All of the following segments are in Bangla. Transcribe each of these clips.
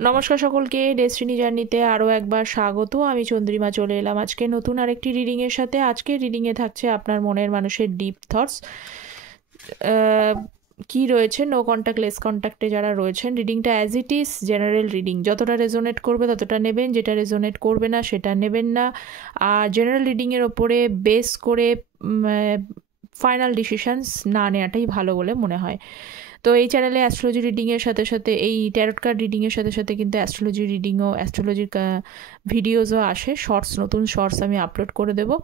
নমস্কার সকলকে, ডেস্টিনি জার্নিতে আরও একবার স্বাগত। আমি চন্দ্রিমা চলে এলাম আজকে নতুন আরেকটি রিডিংয়ের সাথে। আজকের রিডিংয়ে থাকছে আপনার মনের মানুষের ডিপ থটস। কি রয়েছে নো কন্ট্যাক্ট লেস কন্ট্যাক্টে যারা রয়েছেন, রিডিংটা as it is general reading. যতটা রেজোনেট করবে ততটা নেবেন, যেটা রেজোনেট করবে না সেটা নেবেন না। আর জেনারেল রিডিংয়ের ওপরে বেস করে ফাইনাল ডিসিশনস না নেওয়াটাই ভালো বলে মনে হয়। তো এই চ্যানেলে অ্যাস্ট্রোলজি রিডিংয়ের সাথে সাথে, এই ট্যারট কার্ড রিডিংয়ের সাথে সাথে কিন্তু অ্যাস্ট্রোলজি রিডিংও, অ্যাস্ট্রোলজির ভিডিওসও আসে, নতুন শর্টস আমি আপলোড করে দেবো।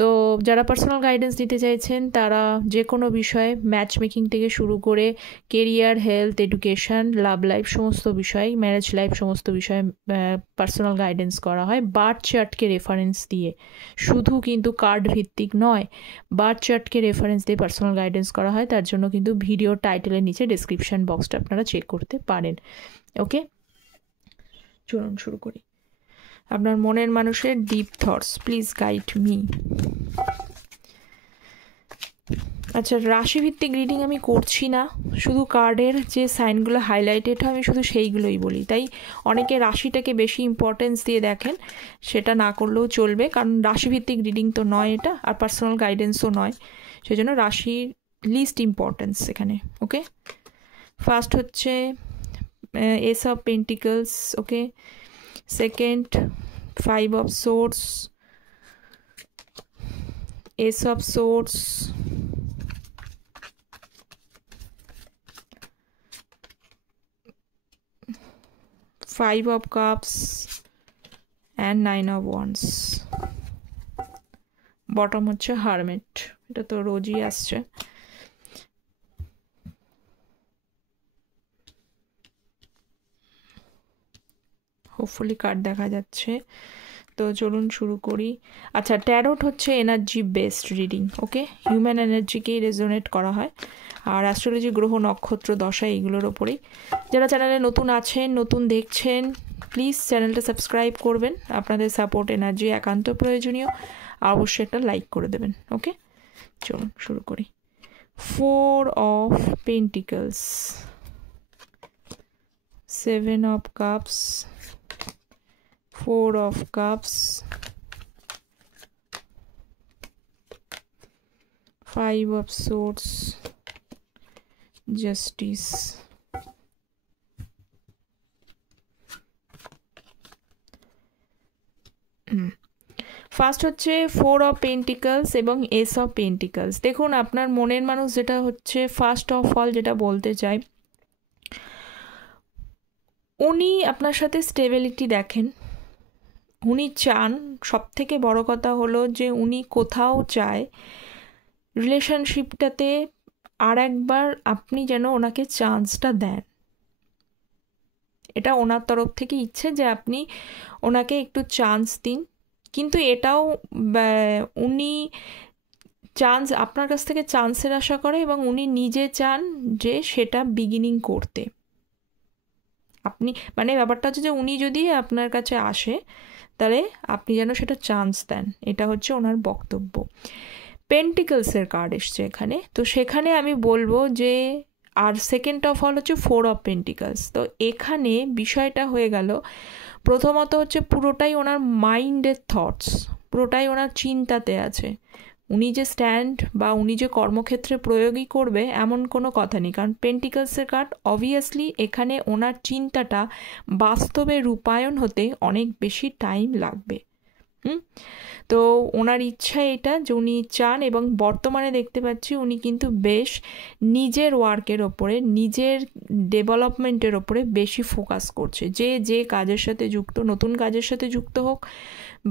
তো যারা পার্সোনাল গাইডেন্স নিতে চাইছেন তারা যে কোনো বিষয়ে, ম্যাচ মেকিং থেকে শুরু করে career, health, education, love life সমস্ত বিষয়, ম্যারেজ লাইফ সমস্ত বিষয়ে পার্সোনাল গাইডেন্স করা হয় বার্থ চার্টকে রেফারেন্স দিয়ে। শুধু কিন্তু কার্ড ভিত্তিক নয়, বার্থ চার্টকে রেফারেন্স দিয়ে পার্সোনাল গাইডেন্স করা হয়। তার জন্য কিন্তু ভিডিও টাইটেলের নিচে ডেসক্রিপশন বক্সটা আপনারা চেক করতে পারেন। ওকে, চলুন শুরু করি। আপনার মনের মানুষের deep thoughts, please guide me. আচ্ছা, রাশিভিত্তিক রিডিং আমি করছি না, শুধু কার্ডের যে সাইনগুলো হাইলাইটেড হয় আমি শুধু সেইগুলোই বলি। তাই অনেকে রাশিটাকে বেশি ইম্পর্টেন্স দিয়ে দেখেন, সেটা না করলেও চলবে, কারণ রাশিভিত্তিক রিডিং তো নয় এটা, আর পার্সোনাল গাইডেন্সও নয়, সেই জন্য রাশির লিস্ট ইম্পর্টেন্স এখানে। ওকে, ফার্স্ট হচ্ছে S of pentacles. Okay, second 5 of swords, ace of swords, 5 of cups and 9 of wands. Bottom হচ্ছে হারমিট, এটা তো রোজই আসছে। হোপফুলি কার্ড দেখা যাচ্ছে, তো চলুন শুরু করি। আচ্ছা, ট্যারোট হচ্ছে এনার্জি বেসড রিডিং। ওকে, হিউম্যান এনার্জিকেই রেজোনেট করা হয়, আর অ্যাস্ট্রোলজি গ্রহ, নক্ষত্র, দশা এইগুলোর ওপরেই। যারা চ্যানেলে নতুন আছেন, নতুন দেখছেন, প্লিজ চ্যানেলটা সাবস্ক্রাইব করবেন। আপনাদের সাপোর্ট, এনার্জি একান্ত প্রয়োজনীয়। আর অবশ্যই একটা লাইক করে দেবেন। ওকে, চলুন শুরু করি। 4 of Pentacles, 7 of Cups, 4 of Cups, 5 of Swords, Justice, first হচ্ছে 4 অফ পেন্টিকলস এবং এস অফ পেন্টিকলস। দেখুন, আপনার মনের মানুষ যেটা হচ্ছে, ফার্স্ট অফ অল যেটা বলতে চাই, উনি আপনার সাথে স্টেবিলিটি দেখেন, উনি চান। সব থেকে বড় কথা হলো যে উনি কোথাও চায় রিলেশনশিপটাতে আর একবার আপনি যেন ওনাকে চান্সটা দেন। এটা ওনার তরফ থেকে ইচ্ছে যে আপনি ওনাকে একটু চান্স দিন, কিন্তু এটাও উনি চান্স, আপনার কাছ থেকে চান্সের আশা করে, এবং উনি নিজে চান যে সেটা বিগিনিং করতে। আপনি, মানে ব্যাপারটা হচ্ছে যে উনি যদি আপনার কাছে আসে তাহলে আপনি যেন সেটা চান্স দেন, এটা হচ্ছে ওনার বক্তব্য। পেন্টিকলসের কার্ড এসছে এখানে, তো সেখানে আমি বলবো যে, আর সেকেন্ড অফ অল হচ্ছে 4 অফ পেন্টিকলস। তো এখানে বিষয়টা হয়ে গেল, প্রথমত হচ্ছে পুরোটাই ওনার মাইন্ডের থটস, পুরোটাই ওনার চিন্তাতে আছে। উনি যে স্ট্যান্ড বা উনি যে কর্মক্ষেত্রে প্রয়োগই করবে এমন কোনো কথা নেই, কারণ পেন্টিকলসের কার্ড অবভিয়াসলি এখানে ওনার চিন্তাটা বাস্তবে রূপায়ণ হতে অনেক বেশি টাইম লাগবে। তো ওনার ইচ্ছা এটা যে উনি চান, এবং বর্তমানে দেখতে পাচ্ছি উনি কিন্তু বেশ নিজের ওয়ার্কের ওপরে, নিজের ডেভেলপমেন্টের ওপরে বেশি ফোকাস করছে। যে কাজের সাথে যুক্ত, নতুন কাজের সাথে যুক্ত হোক,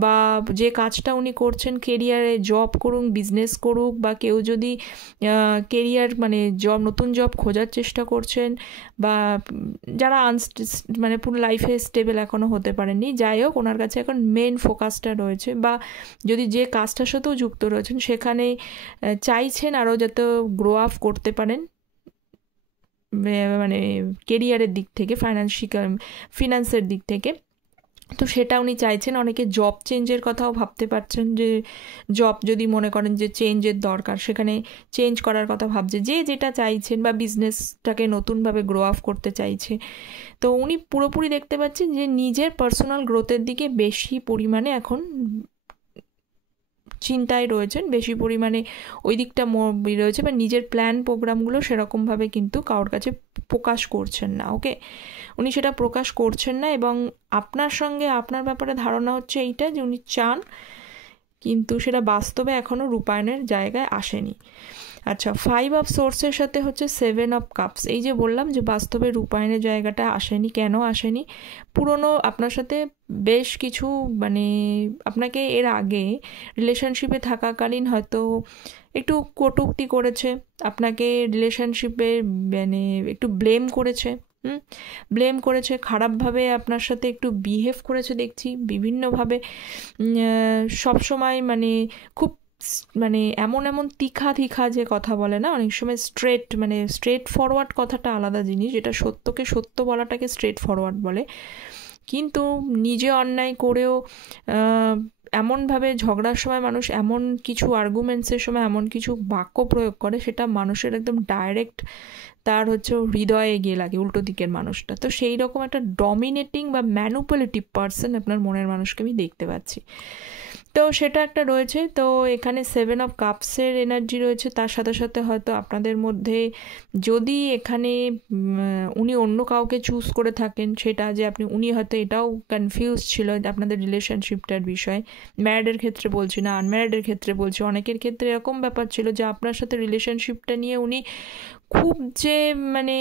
বা যে কাজটা উনি করছেন, কেরিয়ারে জব করুক, বিজনেস করুক, বা কেউ যদি কেরিয়ার মানে জব, নতুন জব খোঁজার চেষ্টা করছেন, বা যারা মানে পুরো লাইফে স্টেবল এখনও হতে পারেননি, যাই হোক ওনার কাছে এখন মেন ফোকাসটা রয়েছে, বা যদি যে কাজটার সাথেও যুক্ত রয়েছেন সেখানে চাইছেন আরও যাতে গ্রো আপ করতে পারেন, মানে কেরিয়ারের দিক থেকে, ফিনান্সের দিক থেকে, তো সেটা উনি চাইছেন। অনেকে জব চেঞ্জের কথাও ভাবতে পারছেন, যে জব যদি মনে করেন যে চেঞ্জের দরকার, সেখানে চেঞ্জ করার কথা ভাবছে, যে যেটা চাইছেন, বা বিজনেসটাকে নতুনভাবে গ্রো আপ করতে চাইছে। তো উনি পুরোপুরি দেখতে পাচ্ছেন যে নিজের পার্সোনাল গ্রোথের দিকে বেশি পরিমাণে এখন চিন্তায় রয়েছেন, বেশি পরিমাণে ওই দিকটা রয়েছে, বা নিজের প্ল্যান প্রোগ্রামগুলো সেরকমভাবে কিন্তু কারোর কাছে প্রকাশ করছেন না। ওকে, উনি সেটা প্রকাশ করছেন না, এবং আপনার সঙ্গে আপনার ব্যাপারে ধারণা হচ্ছে এইটা যে উনি চান, কিন্তু সেটা বাস্তবে এখনও রূপায়ণের জায়গায় আসেনি। আচ্ছা, 5 অফ সোর্সের সাথে হচ্ছে 7 অফ কাপস। এই যে বললাম যে বাস্তবে রূপায়ণের জায়গাটা আসেনি, কেন আসেনি? পুরনো আপনার সাথে বেশ কিছু, মানে আপনাকে এর আগে রিলেশনশিপে থাকাকালীন হয়তো একটু কটূক্তি করেছে, আপনাকে রিলেশনশিপে মানে একটু ব্লেম করেছে, ব্লেম করেছে, খারাপভাবে আপনার সাথে একটু বিহেভ করেছে দেখছি বিভিন্নভাবে। সবসময় মানে খুব মানে এমন এমন তীখা যে কথা বলে না, অনেক সময় স্ট্রেট ফরওয়ার্ড কথাটা আলাদা জিনিস, যেটা সত্যকে সত্য বলাটাকে স্ট্রেট ফরওয়ার্ড বলে, কিন্তু নিজে অন্যায় করেও এমনভাবে ঝগড়ার সময় মানুষ এমন কিছু আর্গুমেন্টসের সময় এমন কিছু বাক্য প্রয়োগ করে, সেটা মানুষের একদম ডাইরেক্ট তার হচ্ছে হৃদয়ে গিয়ে লাগে, উল্টো দিকের মানুষটা। তো সেই রকম একটা ডমিনেটিং বা ম্যানুপুলেটিভ পার্সন আপনার মনের মানুষকে আমি দেখতে পাচ্ছি। তো সেটা একটা রয়েছে। তো এখানে 7 অফ কাপসের এনার্জি রয়েছে, তার সাথে সাথে হয়তো আপনাদের মধ্যে যদি এখানে উনি অন্য কাউকে চুজ করে থাকেন, সেটা যে উনি হয়তো এটাও কনফিউজ ছিল আপনাদের রিলেশনশিপটার বিষয়ে। ম্যারিডের ক্ষেত্রে বলছি না, আনম্যারিডের ক্ষেত্রে বলছি। অনেকের ক্ষেত্রে এরকম ব্যাপার ছিল যে আপনার সাথে রিলেশনশিপটা নিয়ে উনি খুব যে মানে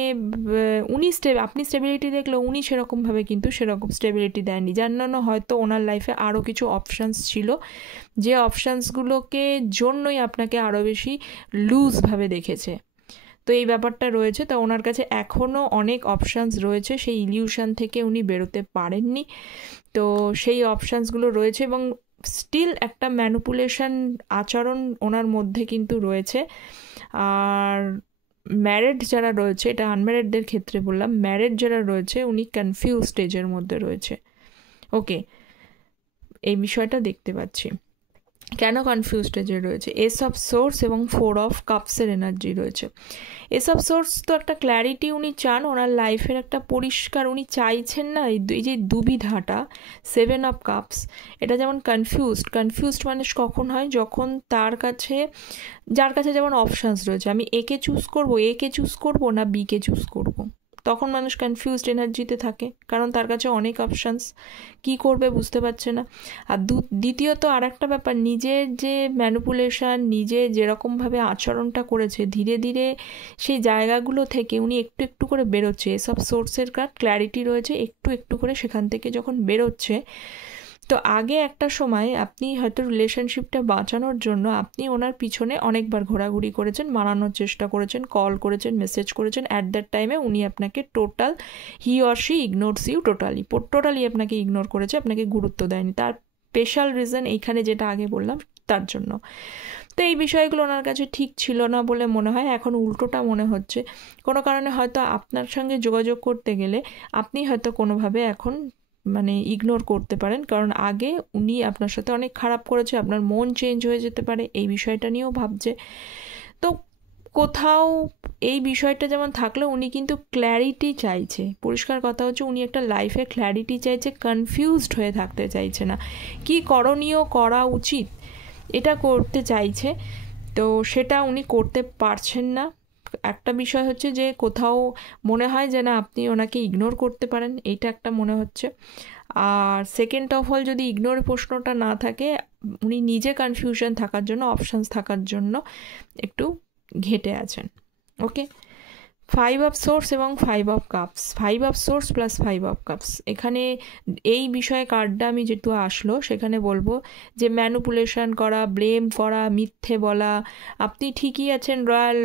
আপনি স্টেবিলিটি দেখলে উনি সেরকমভাবে কিন্তু সেরকম স্টেবিলিটি দেননি, যার জন্য হয়তো ওনার লাইফে আরও কিছু অপশানস ছিল, যে অপশানসগুলোকে জন্যই আপনাকে আরও বেশি লুজভাবে দেখেছে। তো এই ব্যাপারটা রয়েছে। তো ওনার কাছে এখনও অনেক অপশানস রয়েছে, সেই ইলিউশন থেকে উনি বেরোতে পারেননি। তো সেই অপশানসগুলো রয়েছে, এবং স্টিল একটা ম্যানিপুলেশন আচরণ ওনার মধ্যে কিন্তু রয়েছে। আর ম্যারিড যারা রয়েছে, এটা আনম্যারিডদের ক্ষেত্রে বললাম, ম্যারিড যারা রয়েছে উনি কনফিউজ স্টেজের মধ্যে রয়েছে। ওকে, এই বিষয়টা দেখতে পাচ্ছি। কেন কনফিউজ স্টেজে রয়েছে? এস অফ সোর্স এবং 4 অফ কাপসের এনার্জি রয়েছে। এস অফ সোর্স তো একটা ক্ল্যারিটি উনি চান, ওনার লাইফের একটা পরিষ্কার উনি চাইছেন না। এই যে দুবিধাটা 7 অফ কাপস, এটা যেমন কনফিউজড মানুষ কখন হয়, যখন যার কাছে যেমন অপশানস রয়েছে, আমি এ কে চুজ করবো না বি কে চুজ করবো, তখন মানুষ কনফিউজড এনার্জিতে থাকে, কারণ তার কাছে অনেক অপশানস, কি করবে বুঝতে পারছে না। আর দ্বিতীয়ত আর একটা ব্যাপার, নিজের যে ম্যানিপুলেশন, নিজে যেরকমভাবে আচরণটা করেছে, ধীরে ধীরে সেই জায়গাগুলো থেকে উনি একটু একটু করে বেরোচ্ছে। এসব সোর্সের কার্ড ক্ল্যারিটি রয়েছে, একটু একটু করে সেখান থেকে যখন বেরোচ্ছে। তো আগে একটা সময় আপনি হয়তো রিলেশনশিপটা বাঁচানোর জন্য আপনি ওনার পিছনে অনেকবার ঘোরাঘুরি করেছেন, মানানোর চেষ্টা করেছেন, কল করেছেন, মেসেজ করেছেন। অ্যাট দ্যাট টাইমে উনি আপনাকে he or she ignores you totally আপনাকে ইগনোর করেছে, আপনাকে গুরুত্ব দেয়নি। তার স্পেশাল রিজন এইখানে যেটা আগে বললাম তার জন্য। তো এই বিষয়গুলো ওনার কাছে ঠিক ছিল না বলে মনে হয়। এখন উল্টোটা মনে হচ্ছে, কোনো কারণে হয়তো আপনার সঙ্গে যোগাযোগ করতে গেলে আপনি হয়তো কোনোভাবে এখন মানে ইগনোর করতে পারেন, কারণ আগে উনি আপনার সাথে অনেক খারাপ করেছে, আপনার মন চেঞ্জ হয়ে যেতে পারে, এই বিষয়টা নিয়েও ভাবছে। তো কোথাও এই বিষয়টা যেমন থাকলেও উনি কিন্তু ক্ল্যারিটি চাইছে। পরিষ্কার কথা হচ্ছে উনি একটা লাইফে ক্ল্যারিটি চাইছে, কনফিউজড হয়ে থাকতে চাইছে না, কি করণীয় করা উচিত এটা করতে চাইছে। তো সেটা উনি করতে পারছেন না। একটা বিষয় হচ্ছে যে কোথাও মনে হয় যে না আপনি ওনাকে ইগনোর করতে পারেন, এইটা একটা মনে হচ্ছে। আর সেকেন্ড অফ অল, যদি ইগনোর প্রশ্নটা না থাকে, উনি নিজে কনফিউশন থাকার জন্য, অপশানস থাকার জন্য একটু ঘেঁটে আছেন। ওকে, 5 অফ সোর্স এবং 5 of cups, 5 of swords plus 5 of cups. এখানে এই বিষয়ে কার্ডটা আমি যেহেতু আসলো, সেখানে বলবো যে ম্যানিপুলেশন করা, ব্লেম করা, মিথ্যে বলা। আপনি ঠিকই আছেন,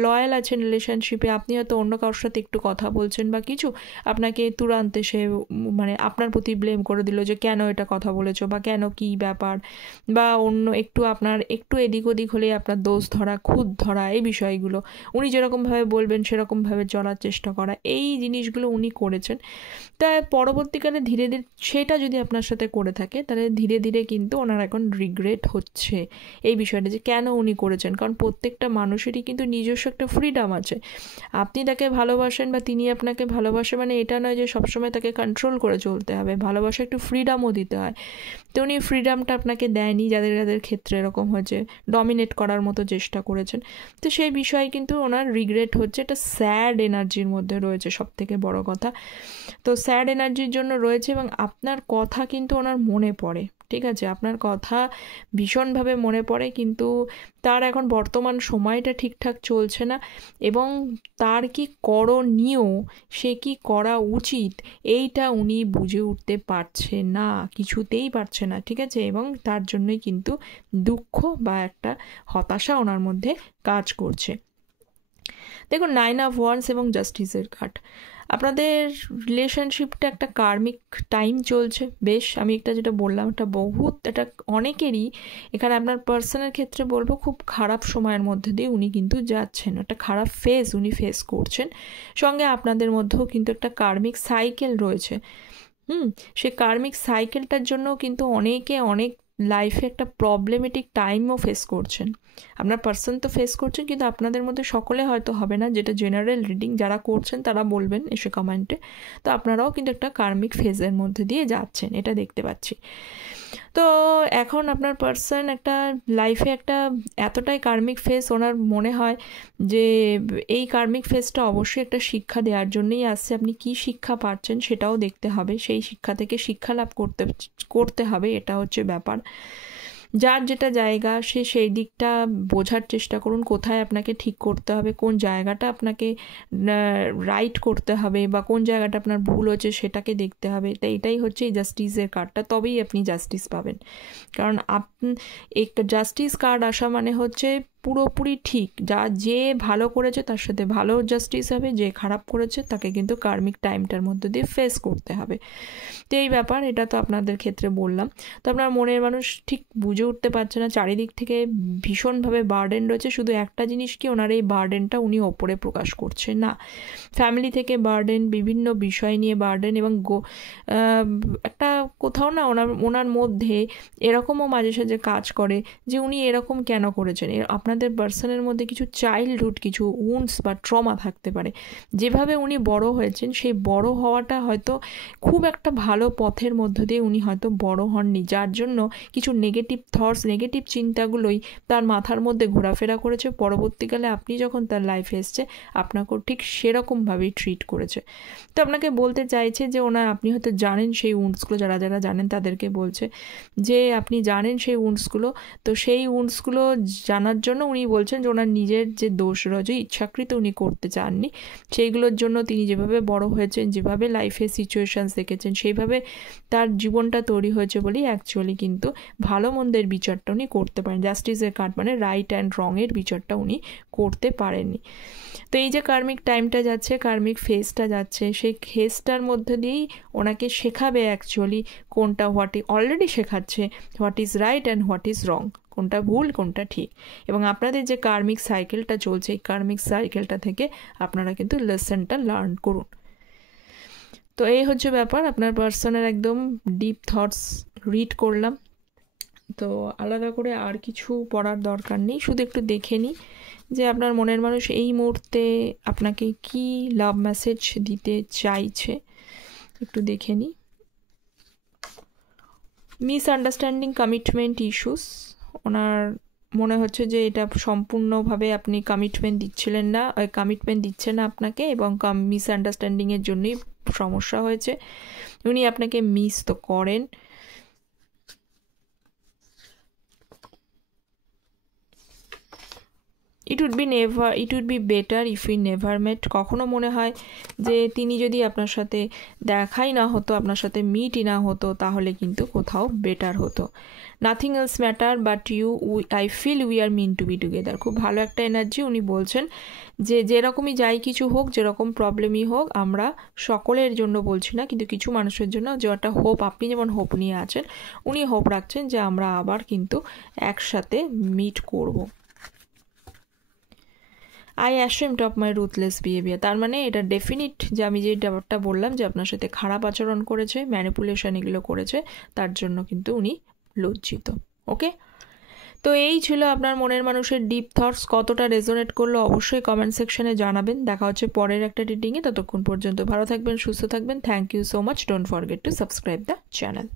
লয়াল আছেন রিলেশনশিপে, আপনি হয়তো অন্য কারোর সাথে একটু কথা বলছেন বা কিছু, আপনাকে তুরান্তে সে মানে আপনার প্রতি ব্লেম করে দিল যে কেন এটা কথা বলেছো, বা কেন কি ব্যাপার, বা অন্য আপনার একটু এদিক ওদিক হলেই আপনার দোষ ধরা, খুঁত ধরা, এই বিষয়গুলো উনি যেরকমভাবে বলবেন সেরকমভাবে চলার চেষ্টা করা, এই জিনিসগুলো উনি করেছেন। তাই পরবর্তীকালে ধীরে ধীরে সেটা যদি আপনার সাথে করে থাকে, তাহলে ধীরে ধীরে কিন্তু ওনার এখন রিগ্রেট হচ্ছে এই বিষয়টা যে কেন উনি করেছেন। কারণ প্রত্যেকটা মানুষেরই কিন্তু নিজস্ব একটা ফ্রিডম আছে। আপনি তাকে ভালোবাসেন বা তিনি আপনাকে ভালোবাসে মানে এটা নয় যে সবসময় তাকে কন্ট্রোল করে চলতে হবে, ভালোবাসা একটু ফ্রিডমও দিতে হয়। তো উনি ফ্রিডমটা আপনাকে দেয়নি, যাদের যাদের ক্ষেত্রে এরকম হয়েছে, ডমিনেট করার মতো চেষ্টা করেছেন। তো সেই বিষয়ে কিন্তু ওনার রিগ্রেট হচ্ছে, এটা স্যাড এনার্জির মধ্যে রয়েছে সব থেকে বড় কথা। তো স্যাড এনার্জির জন্য রয়েছে এবং আপনার কথা কিন্তু ওনার মনে পড়ে, ঠিক আছে, আপনার কথা ভীষণভাবে মনে পড়ে, কিন্তু তার এখন বর্তমান সময়টা ঠিকঠাক চলছে না এবং তার কি করণীয়, সে কি করা উচিত, এইটা উনি বুঝে উঠতে পারছে না, কিছুতেই পারছে না, ঠিক আছে। এবং তার জন্যই কিন্তু দুঃখ বা একটা হতাশা ওনার মধ্যে কাজ করছে। দেখুন 9 অফ ওয়ান্ডস এবং জাস্টিসের কার্ড, আপনাদের রিলেশনশিপটা একটা কার্মিক টাইম চলছে বেশ। আমি একটা যেটা বললাম এটা এটা অনেকেরই এখানে, আপনার পার্সনের ক্ষেত্রে বলবো খুব খারাপ সময়ের মধ্যে দিয়ে উনি কিন্তু যাচ্ছেন, একটা খারাপ ফেজ উনি ফেস করছেন। সঙ্গে আপনাদের মধ্যেও কিন্তু একটা কার্মিক সাইকেল রয়েছে। সেই কার্মিক সাইকেলটার জন্য কিন্তু অনেকে অনেক লাইফে একটা প্রবলেমেটিক টাইমও ফেস করছেন। আপনার পার্সন তো ফেস করছেন, কিন্তু আপনাদের মধ্যে সকলে হয়তো হবে না, যেটা জেনারেল রিডিং, যারা করছেন তারা বলবেন এসে কমেন্টে। তো আপনারাও কিন্তু একটা কার্মিক ফেজের মধ্যে দিয়ে যাচ্ছেন, এটা দেখতে পাচ্ছি। তো এখন আপনার পার্সন একটা লাইফে একটা এতটাই কার্মিক ফেজ, ওনার মনে হয় যে এই কার্মিক ফেজটা অবশ্যই একটা শিক্ষা দেওয়ার জন্যই আসছে। আপনি কি শিক্ষা পাচ্ছেন সেটাও দেখতে হবে, সেই শিক্ষা থেকে শিক্ষা লাভ করতে হবে, এটা হচ্ছে ব্যাপার। যার যেটা জায়গা সে সেই দিকটা বোঝার চেষ্টা করুন, কোথায় আপনাকে ঠিক করতে হবে, কোন জায়গাটা আপনাকে রাইট করতে হবে বা কোন জায়গাটা আপনার ভুল হচ্ছে সেটাকে দেখতে হবে। তাই এটাই হচ্ছে এই জাস্টিসের কার্ডটা, তবেই আপনি জাস্টিস পাবেন। কারণ এক জাস্টিস কার্ড আসা মানে হচ্ছে পুরোপুরি ঠিক, যে ভালো করেছে তার সাথে ভালো জাস্টিস হবে, যে খারাপ করেছে তাকে কিন্তু কার্মিক টাইমটার মধ্যে দিয়ে ফেস করতে হবে। তো এই ব্যাপার, এটা তো আপনাদের ক্ষেত্রে বললাম। তো আপনার মনের মানুষ ঠিক বুঝে উঠতে পারছে না, চারিদিক থেকে ভীষণভাবে বার্ডেন রয়েছে। শুধু একটা জিনিস কি, ওনার এই বার্ডেনটা উনি ওপরে প্রকাশ করছে না। ফ্যামিলি থেকে বার্ডেন, বিভিন্ন বিষয় নিয়ে বার্ডেন, এবং একটা কোথাও না ওনার মধ্যে এরকমও মাঝে সাঝে কাজ করে যে উনি এরকম কেন করেছেন। আপনাদের পার্সনের মধ্যে কিছু চাইল্ডহুড কিছু উন্ডস বা ট্রমা থাকতে পারে। যেভাবে উনি বড় হয়েছেন সেই বড় হওয়াটা হয়তো খুব একটা ভালো পথের মধ্য দিয়ে উনি হয়তো বড় হননি, যার জন্য কিছু নেগেটিভ থটস, নেগেটিভ চিন্তাগুলোই তার মাথার মধ্যে ঘোরাফেরা করেছে। পরবর্তীকালে আপনি যখন তার লাইফে এসছে আপনাকেও ঠিক সেরকমভাবেই ট্রিট করেছে। তো আপনাকে বলতে চাইছে যে আপনি হয়তো জানেন সেই উন্ডসগুলো, যারা যারা জানেন তাদেরকে বলছে যে আপনি জানেন সেই উন্ডসগুলো। তো সেই উন্ডসগুলো জানার জন্য উনি বলছেন যে ওনার নিজের যে দোষ রয়েছে, ইচ্ছাকৃত উনি করতে চাননি, সেইগুলোর জন্য তিনি যেভাবে বড় হয়েছেন, যেভাবে লাইফে সিচুয়েশানস দেখেছেন, সেইভাবে তার জীবনটা তৈরি হয়েছে বলেই অ্যাকচুয়ালি কিন্তু ভালো মন্দের বিচারটা উনি করতে পারেন। জাস্টিসের কার্ড মানে রাইট অ্যান্ড রংয়ের বিচারটা উনি করতে পারেননি। তো এই যে কার্মিক টাইমটা যাচ্ছে, কার্মিক ফেজটা যাচ্ছে, সেই ফেজটার মধ্যে দিয়েই ওনাকে শেখাবে অ্যাকচুয়ালি কোনটা, অলরেডি শেখাচ্ছে what is right and what is wrong, কোনটা ভুল কোনটা ঠিক। এবং আপনাদের যে কার্মিক সাইকেলটা চলছে, এই কার্মিক সাইকেলটা থেকে আপনারা কিন্তু লেসনটা লার্ন করুন। তো এই হচ্ছে ব্যাপার, আপনার পার্সনের একদম ডিপ থটস রিড করলাম। তো আলাদা করে আর কিছু পড়ার দরকার নেই, শুধু একটু দেখে নিই যে আপনার মনের মানুষ এই মুহূর্তে আপনাকে কি লাভ মেসেজ দিতে চাইছে, একটু দেখে নিই। মিসআন্ডারস্ট্যান্ডিং, কমিটমেন্ট ইস্যুস, ওনার মনে হচ্ছে যে এটা সম্পূর্ণভাবে আপনি কমিটমেন্ট দিচ্ছেন না আপনাকে, এবং মিসআন্ডারস্ট্যান্ডিংয়ের জন্যই সমস্যা হয়েছে। উনি আপনাকে মিস তো করেন। It would be better if we never met. কখনো মনে হয় যে তিনি যদি আপনার সাথে দেখাই না হতো, আপনার সাথে মিটই না হতো, তাহলে কিন্তু কোথাও বেটার হতো। Nothing else matter but I feel we are mean to be together. খুব ভালো একটা এনার্জি। উনি বলছেন যে যেরকমই যাই কিছু হোক, যেরকম প্রবলেমই হোক, আমরা সকলের জন্য বলছি না, কিন্তু কিছু মানুষের জন্য যে একটা হোপ, আপনি যেমন হোপ নিয়ে আছেন, উনি হোপ রাখছেন যে আমরা আবার কিন্তু একসাথে মিট করব। I ashamed of my ruthless behaviour, তার মানে এটা ডেফিনিট যে আমি যে ব্যাপারটা বললাম যে আপনার সাথে খারাপ আচরণ করেছে, ম্যানিপুলেশন এগুলো করেছে, তার জন্য কিন্তু উনি লজ্জিত। ওকে, তো এই ছিল আপনার মনের মানুষের ডিপ থটস। কতটা রেজোনেট করলো অবশ্যই কমেন্ট সেকশনে জানাবেন। দেখা হচ্ছে পরের একটা রিডিংয়ে, ততক্ষণ পর্যন্ত ভালো থাকবেন, সুস্থ থাকবেন। Thank you so much. Don't forget to subscribe the channel.